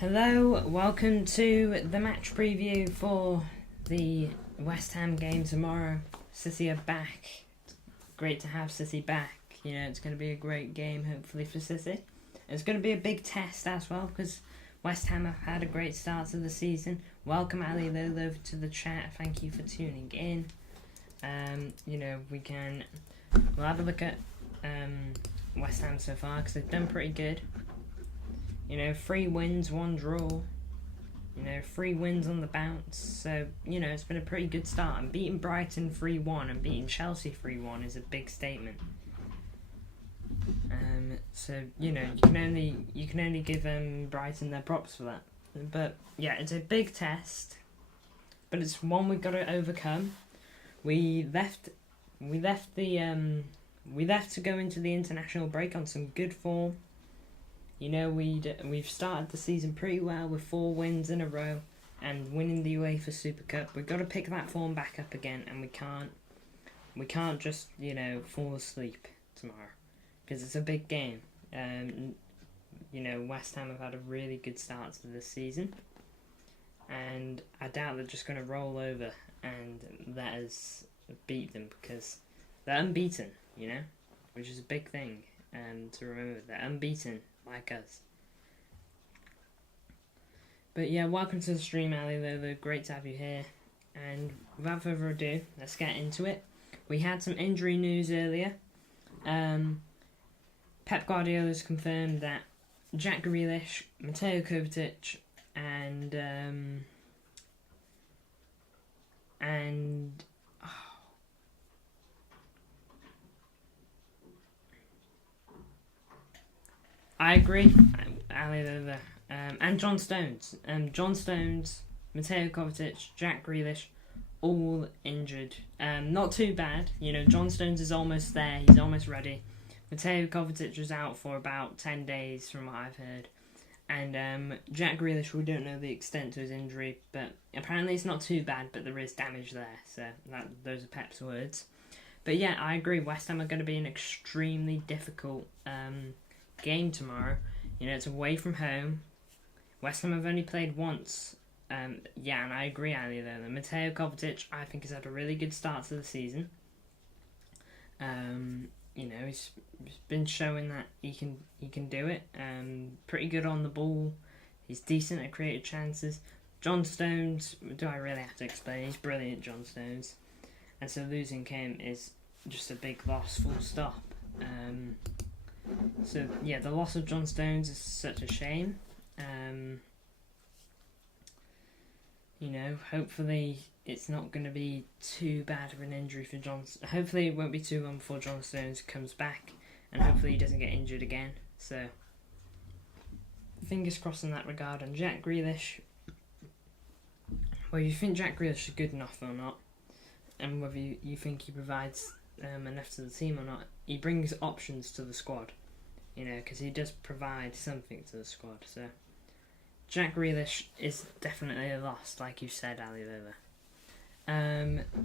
Hello, welcome to the match preview for the West Ham game tomorrow. City are back. Great to have City back. You know, it's going to be a great game, hopefully, for City. It's going to be a big test as well, because West Ham have had a great start to the season. Welcome, Ali Lolo, to the chat. Thank you for tuning in. We'll have a look at West Ham so far, because they've done pretty good. 3 wins, 1 draw. 3 wins on the bounce. So, it's been a pretty good start. And beating Brighton 3-1 and beating Chelsea 3-1 is a big statement. You can only give Brighton their props for that. But yeah, it's a big test, but it's one we've got to overcome. We left to go into the international break on some good form. We've started the season pretty well with 4 wins in a row and winning the UEFA Super Cup. We've got to pick that form back up again, and we can't just fall asleep tomorrow, because it's a big game. West Ham have had a really good start to this season, and I doubt they're just going to roll over and let us beat them, because they're unbeaten, which is a big thing to remember. They're unbeaten like us. But yeah, welcome to the stream, Ali Lolo. Great to have you here. And without further ado, let's get into it. We had some injury news earlier. Pep Guardiola's confirmed that Jack Grealish, Mateo Kovacic, and I agree, Ali Lolo. And John Stones. John Stones, Mateo Kovacic, Jack Grealish, all injured. Not too bad. John Stones is almost there. He's almost ready. Mateo Kovacic was out for about 10 days from what I've heard. And Jack Grealish, we don't know the extent to his injury, but apparently it's not too bad, but there is damage there. So those are Pep's words. But yeah, I agree. West Ham are going to be an extremely difficult game tomorrow. It's away from home. West Ham have only played once. And I agree, Ali, though. Mateo Kovacic, I think, has had a really good start to the season. He's been showing that he can do it. Pretty good on the ball. He's decent at creative chances. John Stones, do I really have to explain? He's brilliant, John Stones. And so losing him is just a big loss, full stop. The loss of John Stones is such a shame. Hopefully it's not going to be too bad of an injury for John. Hopefully it won't be too long before John Stones comes back, and hopefully he doesn't get injured again. So fingers crossed in that regard. And Jack Grealish, well, you think Jack Grealish is good enough or not, and whether you think he provides enough to the team or not, he brings options to the squad. Because he does provide something to the squad. So Jack Grealish is definitely a loss, like you said, Ali Lolo.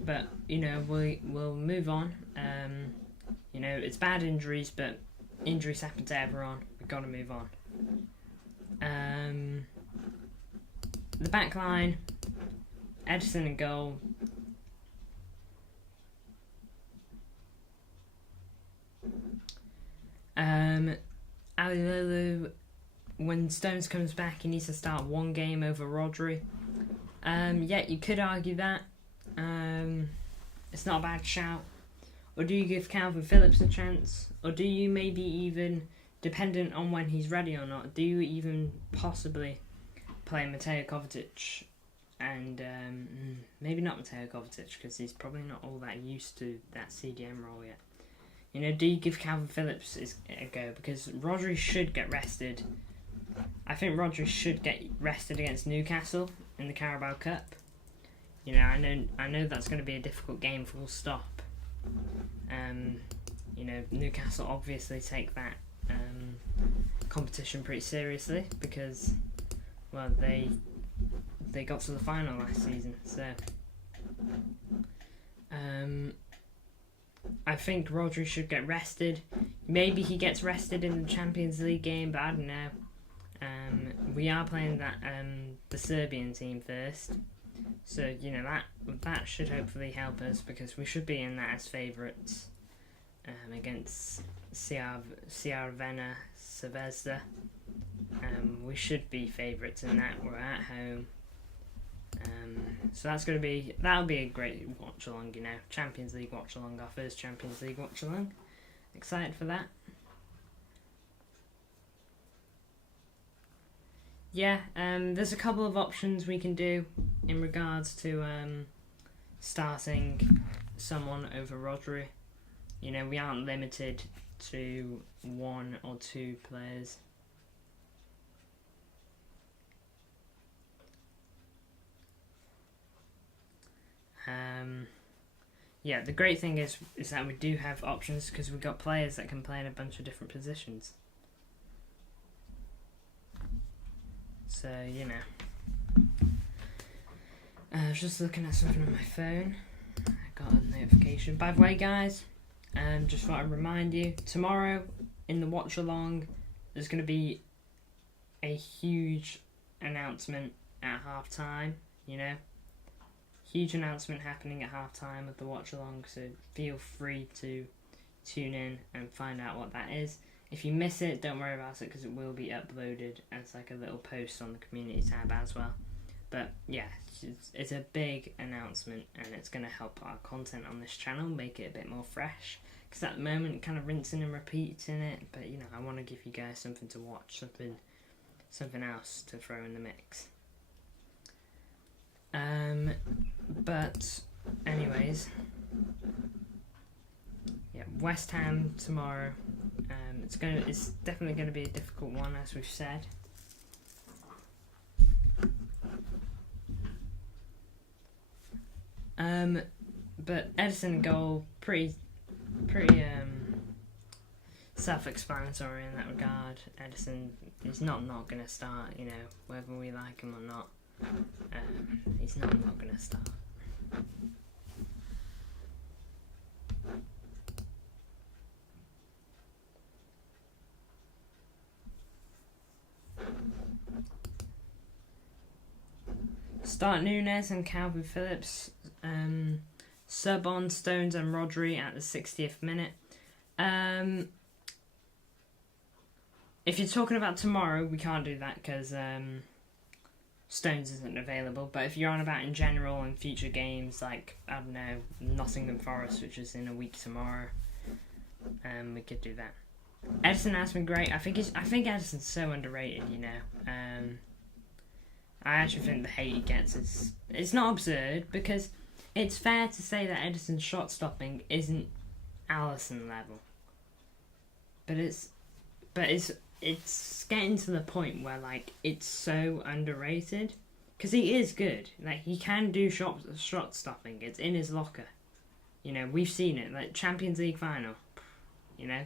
But we'll move on. It's bad injuries, but injuries happen to everyone. We've got to move on. The back line, Edison in goal. Ali Lolo, when Stones comes back, he needs to start one game over Rodri. You could argue that. It's not a bad shout. Or do you give Calvin Phillips a chance? Or do you maybe even, dependent on when he's ready or not, do you even possibly play Mateo Kovacic? And maybe not Mateo Kovacic, because he's probably not all that used to that CDM role yet. Do you give Calvin Phillips a go? Because Rodri should get rested. I think Rodri should get rested against Newcastle in the Carabao Cup. I know that's going to be a difficult game, full stop. Newcastle obviously take that competition pretty seriously, because, well, they got to the final last season. So I think Rodri should get rested. Maybe he gets rested in the Champions League game, but I don't know. We are playing the Serbian team first, so that should hopefully help us because we should be in that as favourites against Crvena Zvezda. We should be favourites in that. We're at home. So that'll be a great watch along, Champions League watch along, our first Champions League watch along. Excited for that. Yeah, there's a couple of options we can do in regards to starting someone over Rodri. We aren't limited to 1 or 2 players. Yeah, the great thing is that we do have options because we've got players that can play in a bunch of different positions. So, I was just looking at something on my phone. I got a notification. By the way, guys, just thought I'd remind you, tomorrow in the watch along, there's going to be a huge announcement at half time, Huge announcement happening at half time of the watch along, so feel free to tune in and find out what that is. If you miss it, don't worry about it because it will be uploaded as like a little post on the community tab as well. But yeah, it's a big announcement and it's going to help our content on this channel, make it a bit more fresh. Because at the moment, kind of rinsing and repeating it, but I want to give you guys something to watch, something else to throw in the mix. But anyways, yeah, West Ham tomorrow. It's definitely going to be a difficult one, as we've said. But Edison goal, pretty self-explanatory in that regard. Edison is not going to start, whether we like him or not. He's not going to start. Start Nunes and Calvin Phillips. Sub on Stones and Rodri at the 60th minute. If you're talking about tomorrow, we can't do that because Stones isn't available. But if you're on about in general and future games, like, I don't know, Nottingham Forest, which is in a week tomorrow, we could do that. Edison has been great. I think Edison's so underrated, I actually think the hate he gets it's not absurd because it's fair to say that Edison's shot stopping isn't Alisson level. But it's getting to the point where like it's so underrated because he is good. Like he can do shot stopping. It's in his locker. We've seen it. Like Champions League final.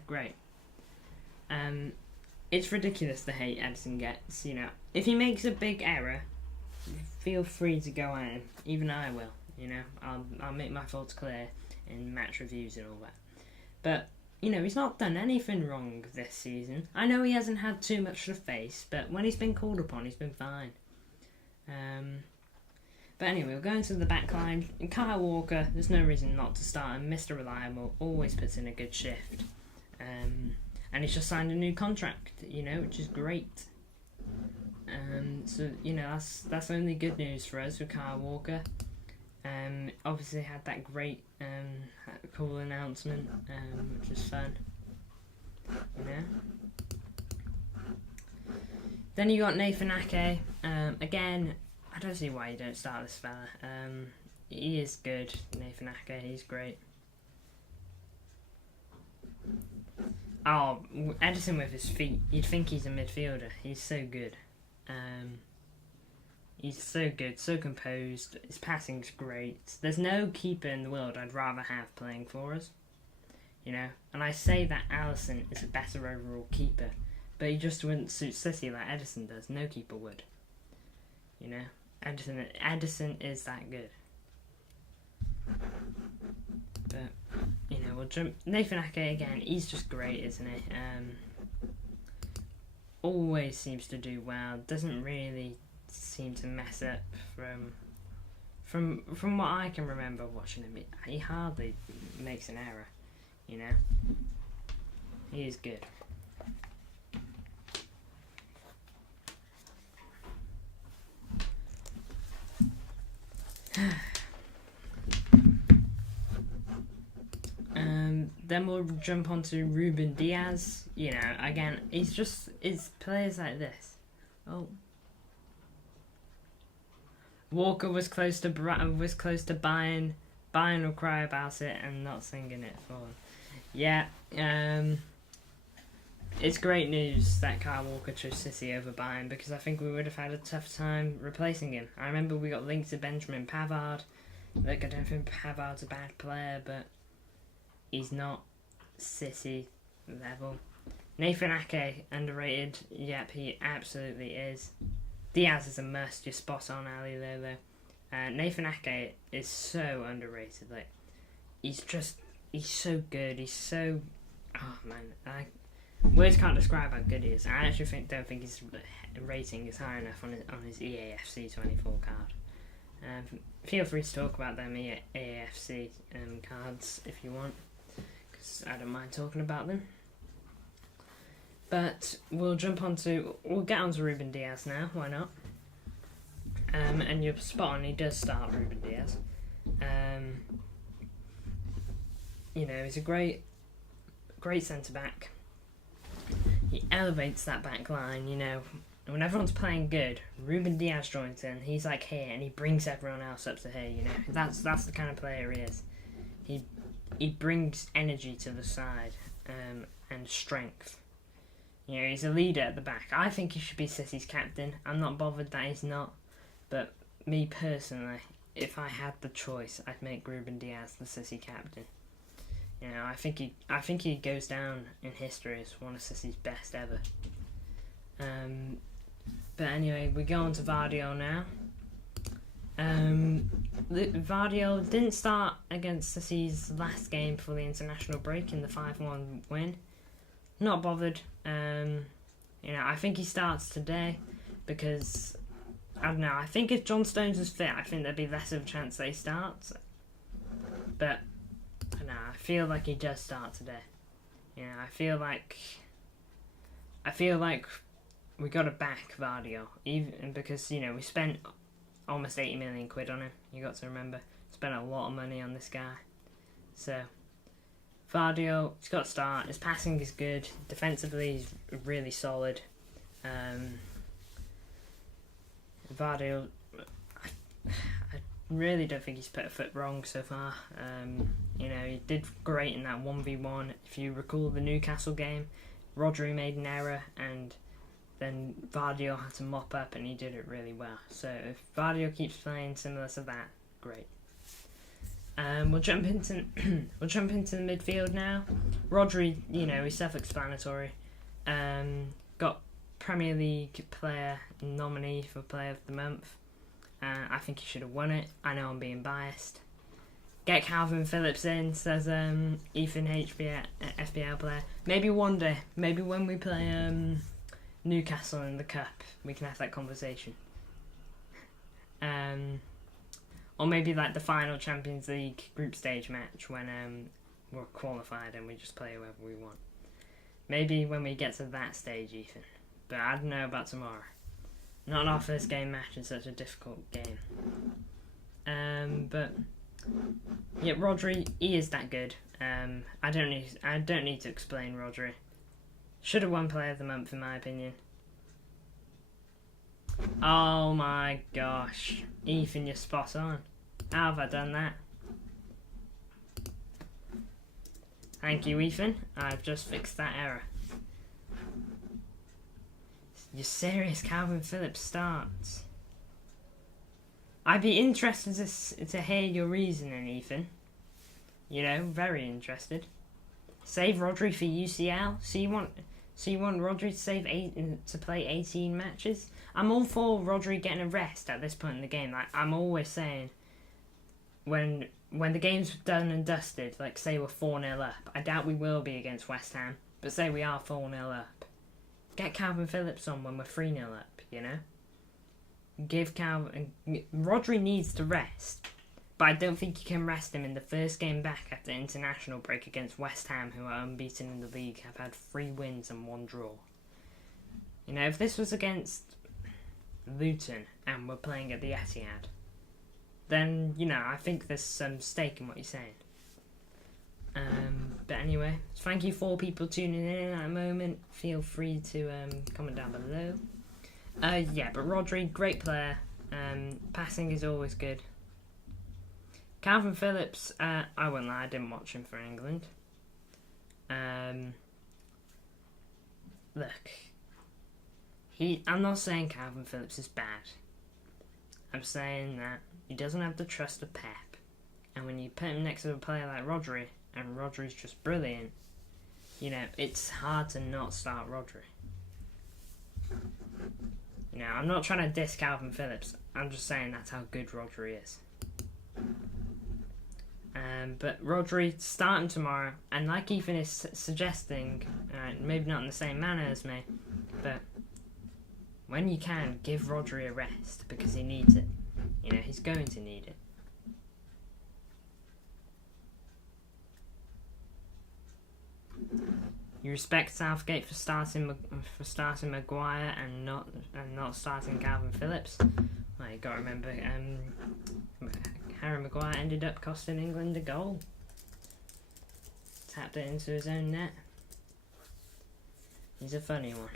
Great. It's ridiculous the hate Edison gets. If he makes a big error, feel free to go at him. Even I will. I'll make my thoughts clear in match reviews and all that. But he's not done anything wrong this season. I know he hasn't had too much to face, but when he's been called upon, he's been fine. But anyway, we're going to the back line. And Kyle Walker, there's no reason not to start him. Mr. Reliable, always puts in a good shift. And he's just signed a new contract, which is great. So, that's only good news for us with Kyle Walker. Obviously had that great cool announcement, which was fun. Then you got Nathan Ake. Again, I don't see why you don't start this fella. He is good, Nathan Ake. He's great. Oh, Edison with his feet. You'd think he's a midfielder. He's so good. He's so good, so composed. His passing's great. There's no keeper in the world I'd rather have playing for us. And I say that Alisson is a better overall keeper, but he just wouldn't suit City like Edison does. No keeper would. Edison is that good. But we'll jump Nathan Ake again. He's just great, isn't he? always seems to do well. Doesn't really seem to mess up from what I can remember watching him. He hardly makes an error, you know. He is good. Then we'll jump onto Ruben Diaz. You know, again, it's players like this. Oh, Walker was close to buying. Bayern will cry about it and not singing it for him. Yeah, it's great news that Kyle Walker chose City over Bayern, because I think we would have had a tough time replacing him. I remember we got linked to Benjamin Pavard. Like, I don't think Pavard's a bad player, but he's not City level. Nathan Ake, underrated. Yep, he absolutely is. Diaz is a must. You're spot on, Ali Lolo. Nathan Ake is so underrated. Like, he's so good. He's so... Oh, man. Words can't describe how good he is. I actually don't think his rating is high enough on his EAFC 24 card. Feel free to talk about them EAFC cards if you want, because I don't mind talking about them. But we'll get onto Ruben Diaz now. Why not? And you're spot on. He does start Ruben Diaz. You know, he's a great centre back. He elevates that back line, you know. When everyone's playing good, Ruben Diaz joins in. He's like here, and he brings everyone else up to here, you know. That's the kind of player he is. He brings energy to the side, and strength. You know, he's a leader at the back. I think he should be City's captain. I'm not bothered that he's not. But me personally, if I had the choice, I'd make Ruben Diaz the City captain. You know, I think he goes down in history as one of City's best ever. But anyway, we go on to Vardio now. Vardio didn't start against City's last game for the international break in the 5-1 win. Not bothered. You know, I think he starts today because, I don't know, I think if John Stones was fit, I think there'd be less of a chance that he starts. But no, I feel like he does start today. You know, I feel like we got to back Vardio, even because, you know, we spent almost 80 million quid on him. You got to remember, spent a lot of money on this guy. So Vardio, he's got to start. His passing is good. Defensively, he's really solid. Vardio, I really don't think he's put a foot wrong so far. You know, he did great in that 1v1. If you recall the Newcastle game, Rodri made an error and then Vardio had to mop up, and he did it really well. So if Vardio keeps playing similar to that, great. We'll jump into the midfield now. Rodri, you know, he's self-explanatory. Got Premier League player nominee for Player of the Month. I think he should have won it. I know I'm being biased. Get Calvin Phillips in, says Ethan FPL player. Maybe one day, maybe when we play Newcastle in the Cup, we can have that conversation. Or maybe like the final Champions League group stage match when we're qualified and we just play whoever we want. Maybe when we get to that stage, Ethan. But I don't know about tomorrow. Not our first game match in such a difficult game. But yeah, Rodri, he is that good. I don't need to explain Rodri. Should have won Player of the Month in my opinion. Oh my gosh, Ethan, you're spot on. How have I done that? Thank you, Ethan. I've just fixed that error. You're serious? Calvin Phillips starts. I'd be interested to hear your reasoning, Ethan. You know, very interested. Save Rodri for UCL. So you want Rodri to play 18 matches? I'm all for Rodri getting a rest at this point in the game. Like I'm always saying, when the game's done and dusted, like say we're 4-0 up. I doubt we will be against West Ham, but say we are 4-0 up. Get Calvin Phillips on when we're 3-0 up, you know? Give Calvin... Rodri needs to rest, but I don't think you can rest him in the first game back after international break against West Ham, who are unbeaten in the league, have had 3 wins and 1 draw. You know, if this was against Luton and we're playing at the Etihad, then, you know, I think there's some stake in what you're saying. But anyway, thank you for people tuning in at the moment. Feel free to comment down below. Yeah, but Rodri, great player. Passing is always good. Calvin Phillips, I won't lie, I didn't watch him for England. Look, I'm not saying Calvin Phillips is bad. I'm saying that he doesn't have the trust of Pep. And when you put him next to a player like Rodri, and Rodri's just brilliant, you know, it's hard to not start Rodri. You know, I'm not trying to diss Calvin Phillips. I'm just saying that's how good Rodri is. But Rodri, start him tomorrow. And like Ethan is suggesting, maybe not in the same manner as me, but when you can, give Rodri a rest, because he needs it. You know, he's going to need it. You respect Southgate for starting Maguire and not starting Calvin Phillips. Well, you got to remember, Harry Maguire ended up costing England a goal. Tapped it into his own net. He's a funny one.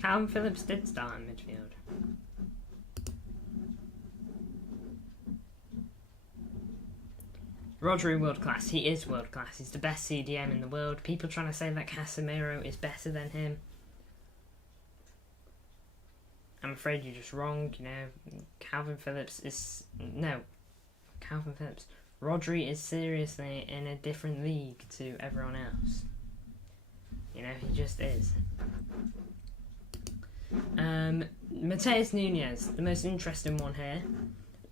Calvin Phillips did start in midfield. Rodri, world class. He is world class. He's the best CDM in the world. People trying to say that Casemiro is better than him, I'm afraid you're just wrong. You know, Calvin Phillips. Rodri is seriously in a different league to everyone else. You know, he just is. Mateus Nunes, the most interesting one here.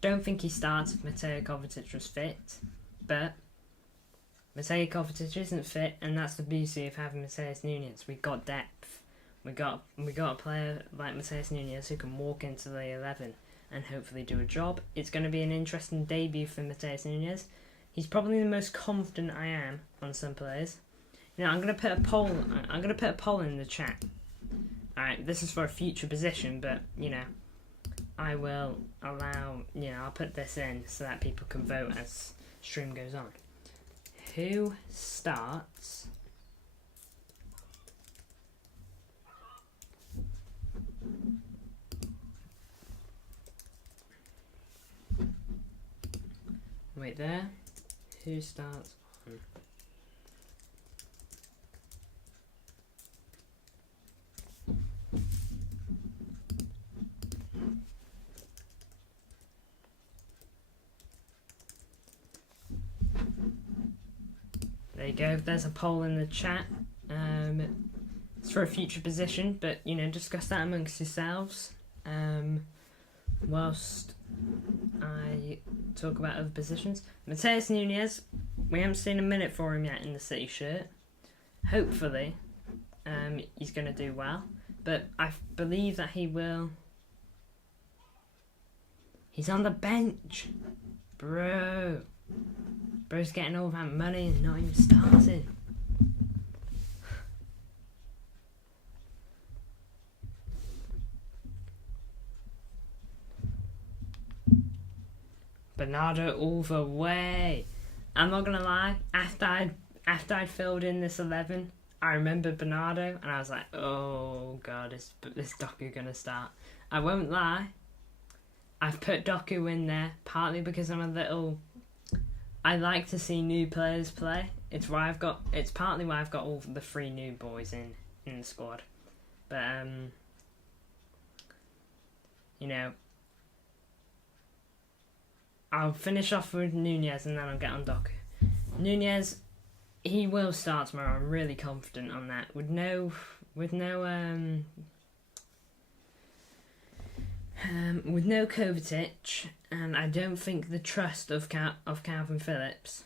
Don't think he starts if Mateo Kovacic was fit, but Mateo Kovacic isn't fit, and that's the beauty of having Mateus Nunes. We've got depth. We got a player like Mateus Nunes who can walk into the 11 and hopefully do a job. It's going to be an interesting debut for Mateus Nunes. He's probably the most confident I am on some players. You know, I'm going to put a poll. I'm going to put a poll in the chat. Alright, this is for a future position, but, you know, I will allow, you know, I'll put this in so that people can vote as stream goes on. Who starts wait there? Who starts on There you go, there's a poll in the chat. It's for a future position, but, you know, discuss that amongst yourselves. Whilst I talk about other positions. Mateus Nunes, we haven't seen a minute for him yet in the City shirt. Hopefully, he's going to do well. But I believe that he will. He's on the bench. Bro's getting all that money and not even starting. Bernardo all the way. I'm not gonna lie, after I filled in this 11, I remembered Bernardo and I was like, oh god, is Doku gonna start? I won't lie, I've put Doku in there partly because I like to see new players play. It's partly why I've got all the 3 new boys in the squad. But you know, I'll finish off with Nunes and then I'll get on Doku. Nunes, he will start tomorrow. I'm really confident on that. With no With no Kovacic, and I don't think the trust of Calvin Phillips,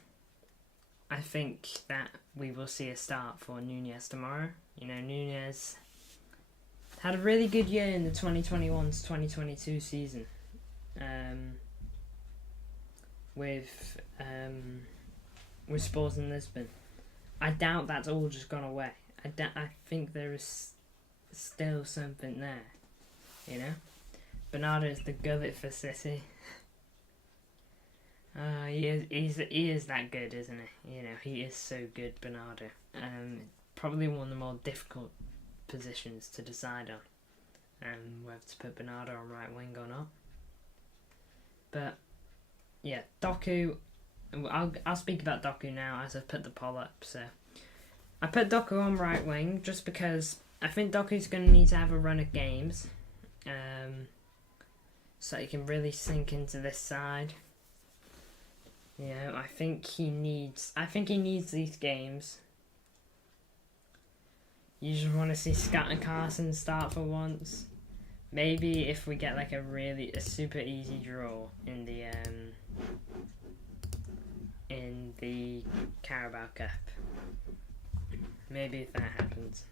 I think that we will see a start for Nunez tomorrow. You know, Nunez had a really good year in the 2021 to 2022 season. With Sporting Lisbon. I doubt that's all just gone away. I think there is still something there, you know? Bernardo is the gullet for City. He is that good, isn't he? You know, he is so good, Bernardo. Probably one of the more difficult positions to decide on, whether to put Bernardo on right wing or not. But yeah, Doku. I'll speak about Doku now as I've put the poll up. So I put Doku on right wing just because I think Doku's going to need to have a run of games, so he can really sink into this side. You know, I think he needs these games. You just want to see Scott and Carson start for once. Maybe if we get like a super easy draw in the Carabao Cup. Maybe if that happens.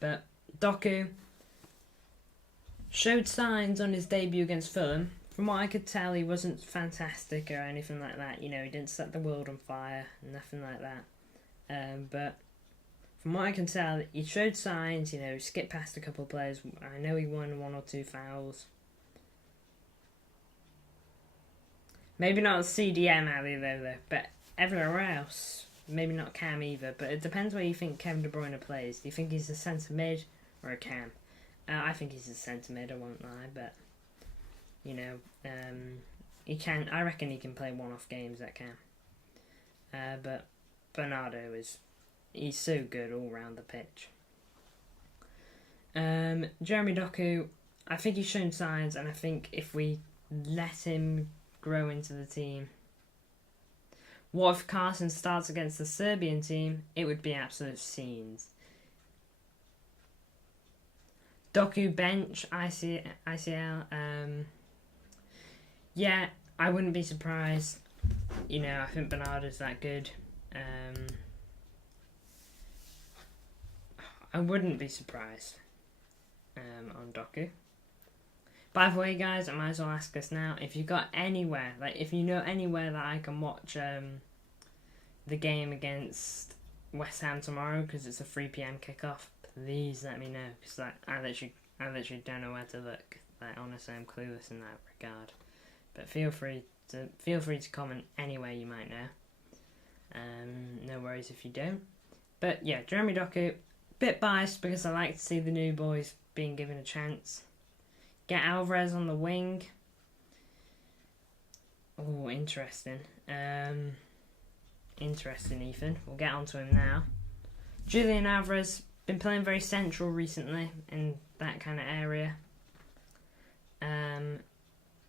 But Doku showed signs on his debut against Fulham. From what I could tell, he wasn't fantastic or anything like that. You know, he didn't set the world on fire, nothing like that. But from what I can tell, he showed signs. You know, skipped past a couple of players. I know he won 1 or 2 fouls. Maybe not CDM alley though, but everywhere else, maybe not Cam either. But it depends where you think Kevin De Bruyne plays. Do you think he's a centre mid or a Cam? I think he's a centre mid. I won't lie, but you know, he can. I reckon he can play one-off games at Cam. But Bernardo he's so good all round the pitch. Jeremy Doku, I think he's shown signs, and I think if we let him grow into the team. What if Carson starts against the Serbian team? It would be absolute scenes. Doku bench, ICL. Yeah, I wouldn't be surprised. You know, I think Bernardo's that good. I wouldn't be surprised on Doku. By the way, guys, I might as well ask us now, if you got anywhere, like if you know anywhere that I can watch the game against West Ham tomorrow, because it's a 3 p.m. kickoff, please let me know, because I literally don't know where to look. Like, honestly, I'm clueless in that regard. But feel free to comment anywhere you might know. No worries if you don't. But yeah, Jeremy Doku, bit biased because I like to see the new boys being given a chance. Get Alvarez on the wing. Oh, interesting. Interesting, Ethan. We'll get onto him now. Julian Alvarez, been playing very central recently in that kind of area.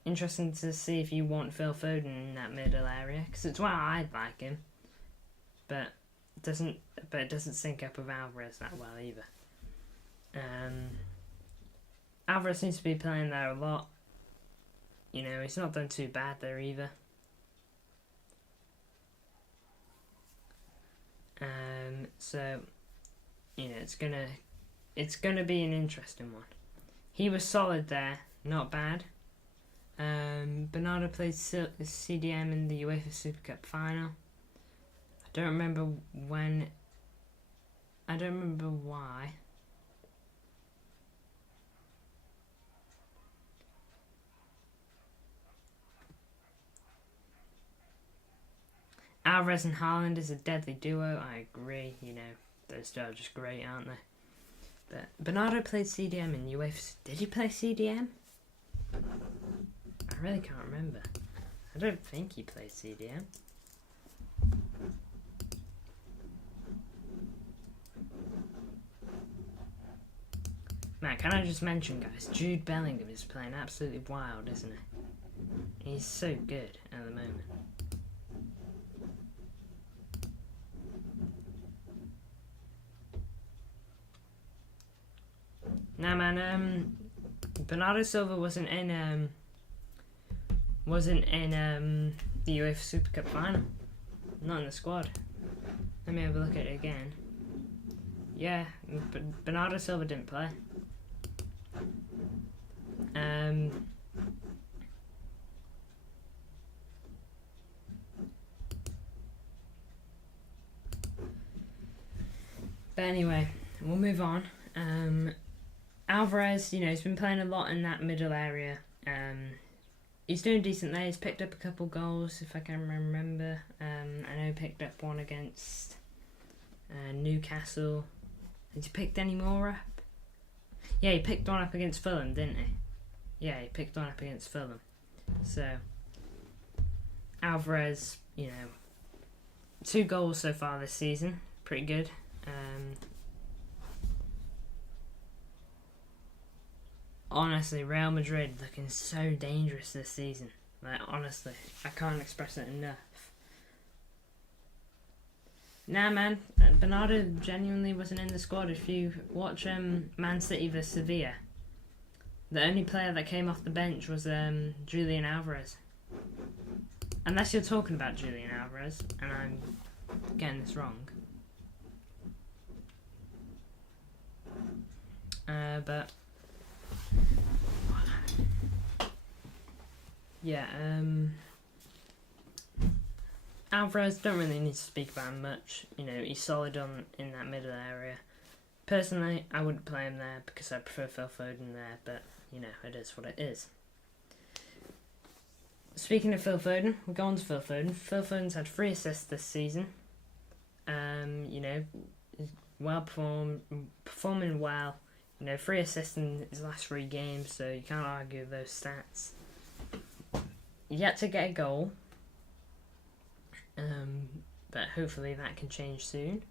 Interesting to see if you want Phil Foden in that middle area, because it's where I'd like him, but it doesn't sync up with Alvarez that well either. Alvarez seems to be playing there a lot. You know, he's not done too bad there either. So, you know, it's gonna be an interesting one. He was solid there, not bad. Bernardo played CDM in the UEFA Super Cup final. I don't remember when. I don't remember why. Alvarez and Haaland is a deadly duo. I agree. You know, those two are just great, aren't they? But Bernardo played CDM in UEFA. Did he play CDM? I really can't remember. I don't think he played CDM. Man, can I just mention, guys, Jude Bellingham is playing absolutely wild, isn't he? He's so good at the moment. Nah, man. Bernardo Silva wasn't in the UEFA Super Cup final. Not in the squad. Let me have a look at it again. Yeah, Bernardo Silva didn't play. But anyway, we'll move on. Alvarez, he's been playing a lot in that middle area. He's doing decent there. He's picked up a couple goals, if I can remember. I know he picked up one against Newcastle. Has he picked any more up? Yeah, he picked one up against Fulham, didn't he? Yeah, he picked one up against Fulham. So, Alvarez, 2 goals so far this season. Pretty good. Honestly, Real Madrid looking so dangerous this season. Like, honestly, I can't express it enough. Nah, man, Bernardo genuinely wasn't in the squad. If you watch Man City vs Sevilla, the only player that came off the bench was Julian Alvarez. Unless you're talking about Julian Alvarez, and I'm getting this wrong. But yeah, Alvarez, don't really need to speak about him much. He's solid in that middle area. Personally, I wouldn't play him there because I prefer Phil Foden there, but it is what it is. Speaking of Phil Foden, we'll go on to Phil Foden. Phil Foden's had 3 assists this season. Performing well. 3 assists in his last 3 games, so you can't argue with those stats. Yet to get a goal, but hopefully that can change soon.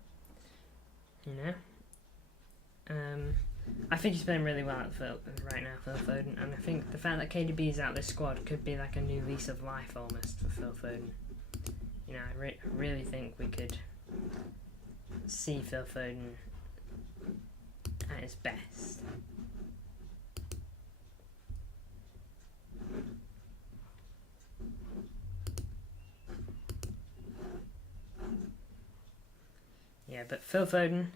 I think he's playing really well right now, Phil Foden, and I think the fact that KDB is out this squad could be like a new lease of life almost for Phil Foden. I really think we could see Phil Foden at his best. Yeah, but Phil Foden,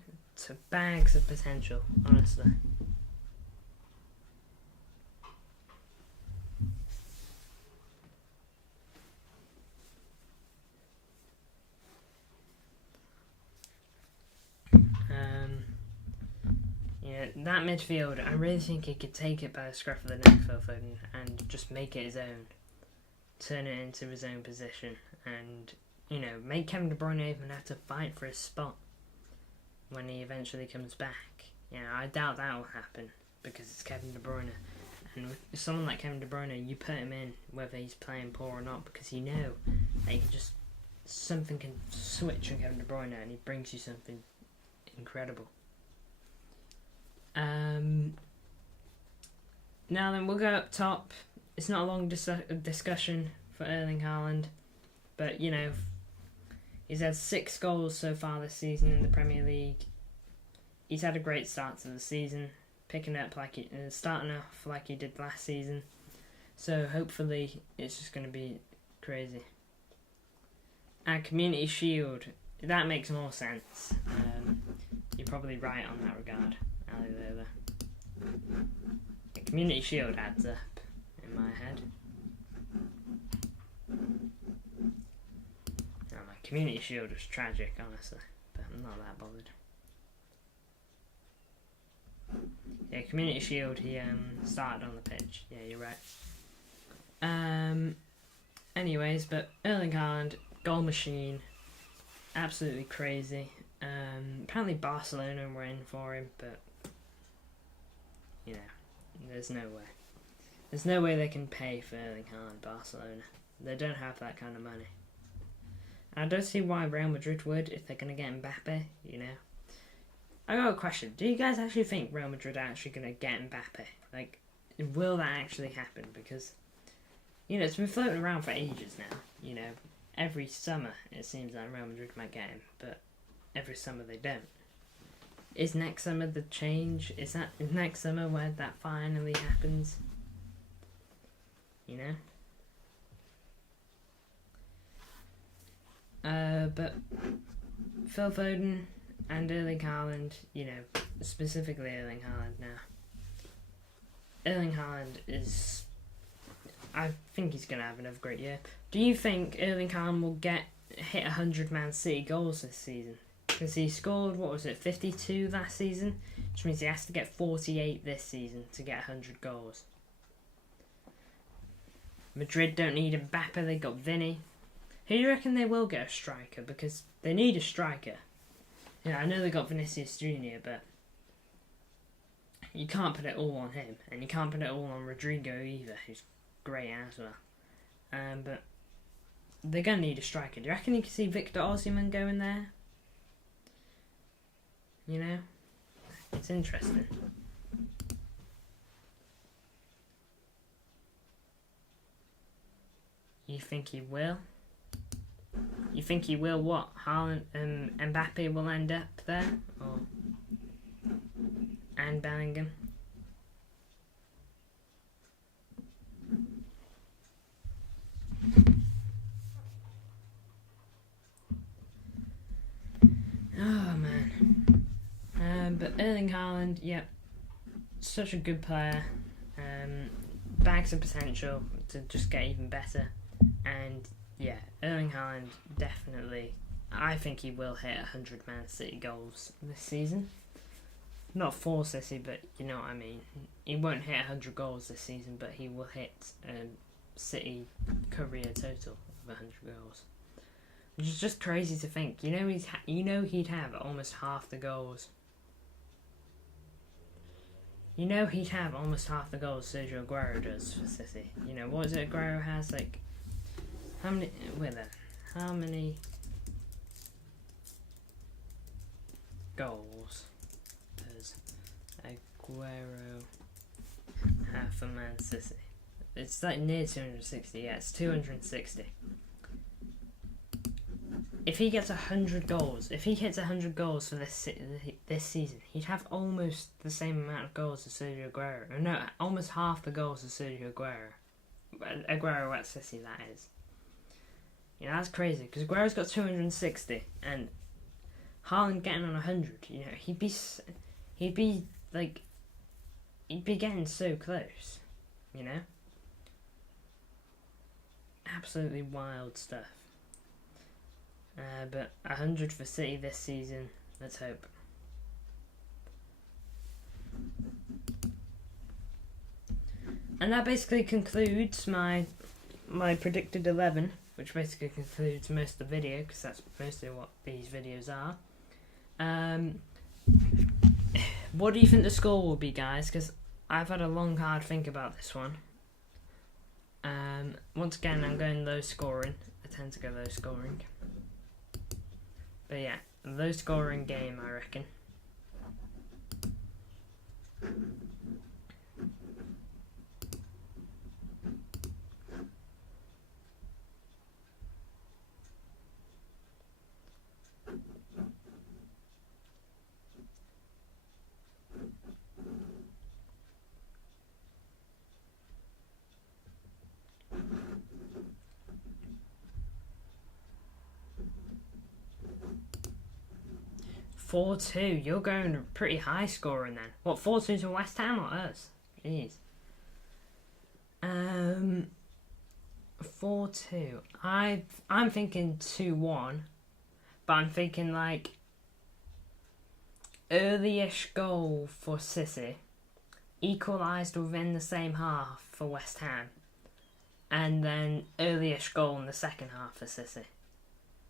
to bags of potential, honestly. That midfield, I really think he could take it by the scruff of the neck, Phil Foden, and just make it his own. Turn it into his own position, and, make Kevin De Bruyne even have to fight for his spot when he eventually comes back. I doubt that will happen because it's Kevin De Bruyne, and with someone like Kevin De Bruyne, you put him in whether he's playing poor or not because you know that he can something can switch on Kevin De Bruyne and he brings you something incredible. Now then, we'll go up top. It's not a long discussion for Erling Haaland, but he's had 6 goals so far this season in the Premier League. He's had a great start to the season, starting off like he did last season. So hopefully it's just going to be crazy. And Community Shield, that makes more sense. You're probably right on that regard, Ali Lola. Community Shield adds up in my head. My Community Shield was tragic, honestly, but I'm not that bothered. Yeah, Community Shield, he started on the pitch. Yeah, you're right. Anyways, but Erling Haaland, goal machine, absolutely crazy. Apparently Barcelona were in for him, but there's no way. There's no way they can pay for Erling Haaland, Barcelona. They don't have that kind of money. I don't see why Real Madrid would if they're going to get Mbappe, I got a question. Do you guys actually think Real Madrid are actually going to get Mbappe? Like, will that actually happen? Because, it's been floating around for ages now. Every summer it seems like Real Madrid might get him, but every summer they don't. Is next summer the change? Is next summer where that finally happens? You know? But Phil Foden and Erling Haaland, you know, specifically Erling Haaland now. Erling Haaland is... I think he's going to have another great year. Do you think Erling Haaland will hit 100 Man City goals this season? Because he scored, 52 last season? Which means he has to get 48 this season to get 100 goals. Madrid don't need Mbappe, they got Vinny. Who do you reckon they will get a striker? Because they need a striker. Yeah, I know they got Vinicius Jr., but you can't put it all on him. And you can't put it all on Rodrigo either, who's great as well. But they're going to need a striker. Do you reckon you can see Victor Osimhen going there? You know? It's interesting. You think he will? You think he will what? Haaland and Mbappe will end up there? Or and Bellingham? Oh man. But Erling Haaland, yep, such a good player. Bags of potential to just get even better. And yeah, Erling Haaland definitely, I think he will hit 100 Man City goals this season. Not for City, but you know what I mean. He won't hit 100 goals this season, but he will hit City career total of 100 goals. Which is just crazy to think. You know he'd have almost half the goals. You know he'd have almost half the goals Sergio Aguero does for City. You know, what is it Aguero has? Like, how many goals does Aguero have for Man City? It's like near 260, yeah, it's 260. If he gets 100 goals, if he hits 100 goals for this season, he'd have almost the same amount of goals as Sergio Aguero. No, almost half the goals as Sergio Aguero. Aguero at City, that is. You know, that's crazy, because Aguero's got 260, and Haaland getting on 100, you know, he'd be getting so close, you know? Absolutely wild stuff. But 100 for City this season, let's hope. And that basically concludes my predicted 11, which basically concludes most of the video, because that's mostly what these videos are. What do you think the score will be, guys? Because I've had a long, hard think about this one. Once again, I'm going low scoring. I tend to go low scoring. But yeah, low scoring game, I reckon. Four 4-2. You're going pretty high scoring then. What, 4-2 to West Ham or us? Jeez. 4-2. I'm thinking 2-1, but I'm thinking like early-ish goal for City, equalised within the same half for West Ham, and then early-ish goal in the second half for City.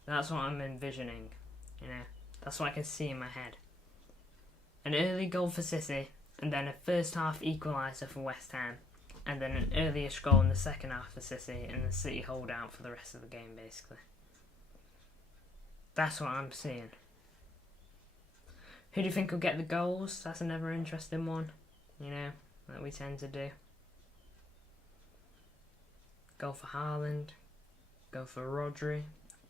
That's what I'm envisioning, you know. That's what I can see in my head. An early goal for City, and then a first half equaliser for West Ham, and then an early-ish goal in the second half for City, and the City hold out for the rest of the game, basically. That's what I'm seeing. Who do you think will get the goals? That's another interesting one, you know, that we tend to do. Go for Haaland, go for Rodri,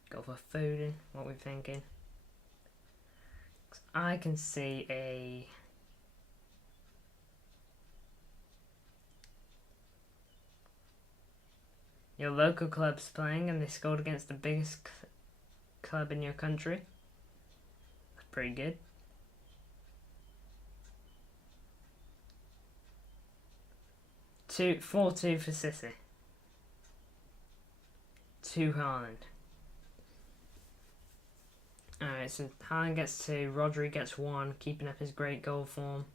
go for Foden, what we're thinking. I can see a... Your local club's playing and they scored against the biggest club in your country. That's pretty good. Two, 4-2 for City. 2 Haaland. Alright, so Haaland gets 2, Rodri gets 1, keeping up his great goal form.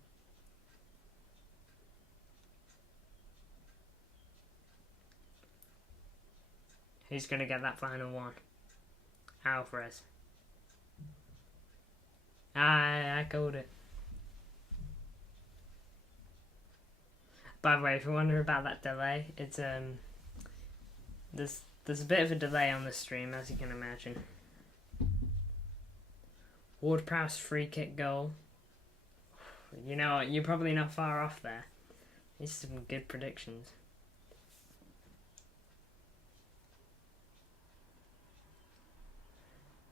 Who's going to get that final one? Alvarez. I called it. By the way, if you're wondering about that delay, it's there's a bit of a delay on the stream, as you can imagine. Ward-Prowse free kick goal. You know what, you're probably not far off there. These are some good predictions.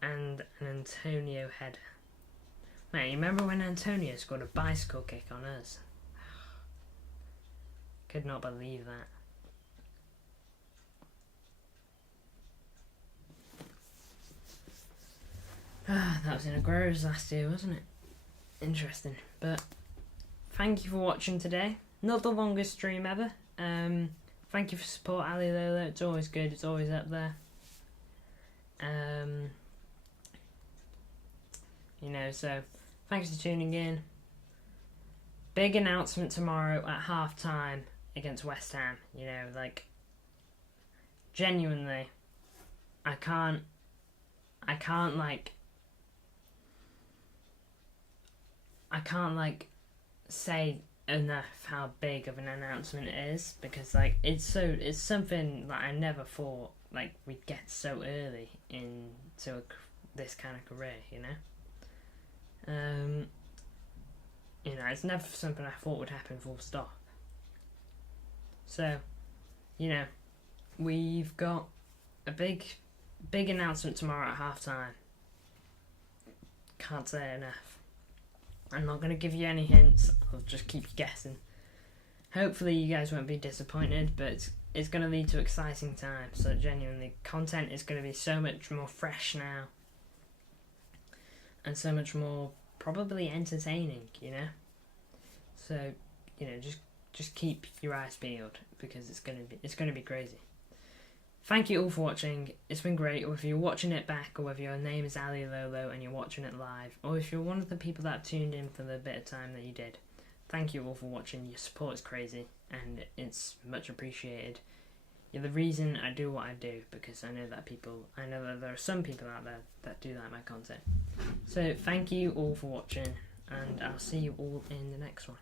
And an Antonio header. Man, you remember when Antonio scored a bicycle kick on us? Could not believe that. That was in a Groves last year, wasn't it? Interesting. But thank you for watching today. Not the longest stream ever. Thank you for support, Ali Lola. It's always good. It's always up there. You know, so thanks for tuning in. Big announcement tomorrow at half-time against West Ham. You know, like, genuinely, I can't say enough how big of an announcement it is, because like it's something that I never thought like we'd get so early into this kind of career, you know. You know, it's never something I thought would happen full stop. So, you know, we've got a big announcement tomorrow at half-time. Can't say it enough. I'm not going to give you any hints. I'll just keep you guessing. Hopefully you guys won't be disappointed, but it's going to lead to exciting times. So genuinely, content is going to be so much more fresh now. And so much more probably entertaining, you know? So, you know, just keep your eyes peeled, because it's going to be crazy. Thank you all for watching. It's been great. Or if you're watching it back, or whether your name is Ali Lolo and you're watching it live, or if you're one of the people that tuned in for the bit of time that you did, thank you all for watching. Your support is crazy and it's much appreciated. You're the reason I do what I do, because I know that there are some people out there that do like my content. So thank you all for watching, and I'll see you all in the next one.